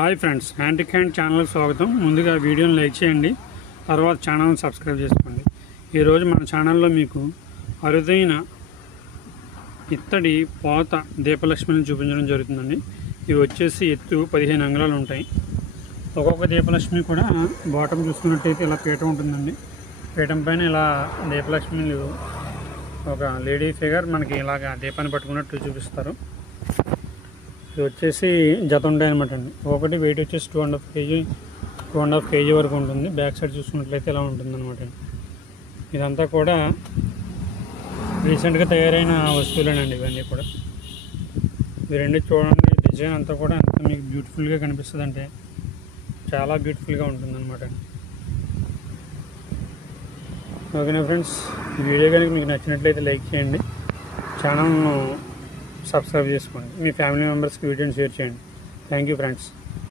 Hi friends, హ్యాండిక్ hand ఛానల్కి స్వాగతం. ముందుగా వీడియోని లైక్ చేయండి, తర్వాత ఛానల్ని సబ్స్క్రైబ్ చేసుకోండి. ఈరోజు మన ఛానల్లో మీకు అరుదైన ఇత్తడి పోత దీపలక్ష్మిని చూపించడం జరుగుతుందండి. ఇవి వచ్చేసి ఎత్తు 15 అంగుళాలు ఉంటాయి. ఒక్కొక్క దీపలక్ష్మి కూడా బాటం చూసుకున్నట్టయితే ఇలా పీఠం ఉంటుందండి. పీఠం పైన ఇలా దీపలక్ష్మిలు ఒక లేడీ ఫిగర్ మనకి ఇలాగ దీపాన్ని పట్టుకున్నట్టు చూపిస్తారు. ఇది వచ్చేసి జత ఉంటాయి అనమాట అండి. ఒకటి వెయిట్ వచ్చేసి 2.5 కేజీ వరకు ఉంటుంది. బ్యాక్ సైడ్ చూసుకున్నట్లయితే ఇలా ఉంటుంది అనమాట. ఇదంతా కూడా రీసెంట్గా తయారైన వస్తువులేనండి ఇవన్నీ కూడా. ఇవి రెండు చూడండి, డిజైన్ అంతా కూడా ఎంత మీకు బ్యూటిఫుల్గా కనిపిస్తుంది అంటే చాలా బ్యూటిఫుల్గా ఉంటుంది అనమాట. ఓకేనా ఫ్రెండ్స్, ఈ వీడియో కనుక మీకు నచ్చినట్లయితే లైక్ చేయండి, ఛానల్ను సబ్స్క్రైబ్ చేసుకోండి, మీ ఫ్యామిలీ మెంబర్స్కి వీడియోని షేర్ చేయండి. Thank you friends.